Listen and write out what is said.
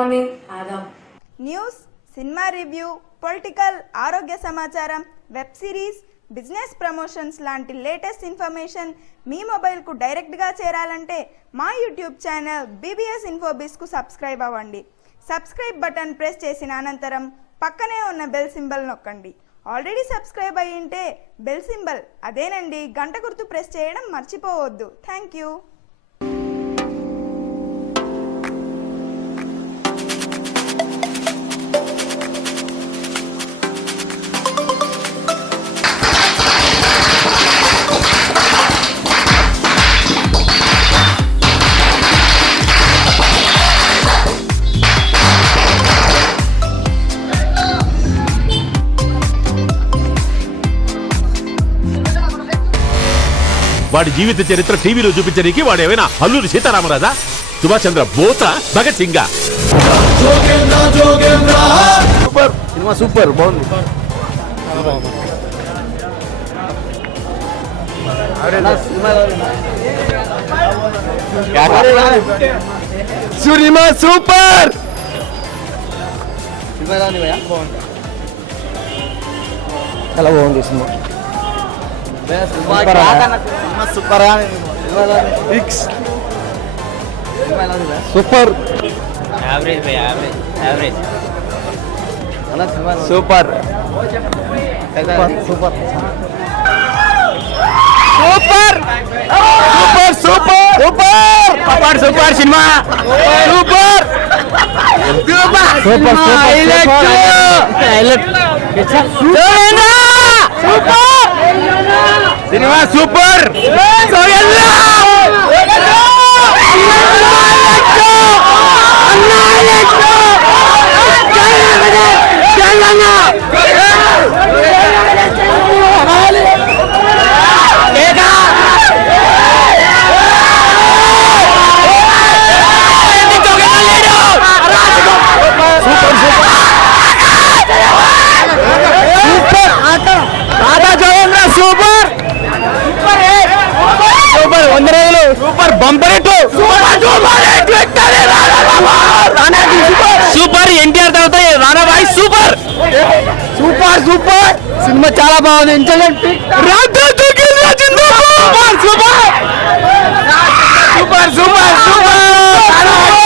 Morning Adam. News, cinema review, political, ఆరోగ్య సమాచారం, web series, business promotions లాంటి లేటెస్ట్ ఇన్ఫర్మేషన్ మీ మొబైల్కు డైరెక్ట్గా చేరాలంటే మా యూట్యూబ్ ఛానల్ BBS Infobizకు సబ్స్క్రైబ్ అవ్వండి. సబ్స్క్రైబ్ బటన్ ప్రెస్ చేసిన అనంతరం పక్కనే ఉన్న బెల్ సింబల్ నొక్కండి. ఆల్రెడీ సబ్స్క్రైబ్ అయ్యి ఉంటే బెల్ సింబల్ అదేనండి గంట గుర్తు ప్రెస్ చేయడం మర్చిపోవద్దు. Thank you. వాడి జీవిత చరిత్ర టీవీలో చూపించడానికి వాడు ఏమైనా అల్లూరి సీతారామరాజా, సుభాష్ చంద్ర బోస్, భగత్ సింగ్? సూపర్ సినిమా, సూపర్ బాగుంది. సినిమా సూపర్, చాలా బాగుంది సినిమా. Super super average average average super super super super super super super సినిమా, సూపర్ సూపర్ సినిమా, super super bumper hit, super NTR తర్వాత రానా బాయ్ సూపర్ సూపర్ సూపర్ సినిమా చాలా బాగుంది. Super super super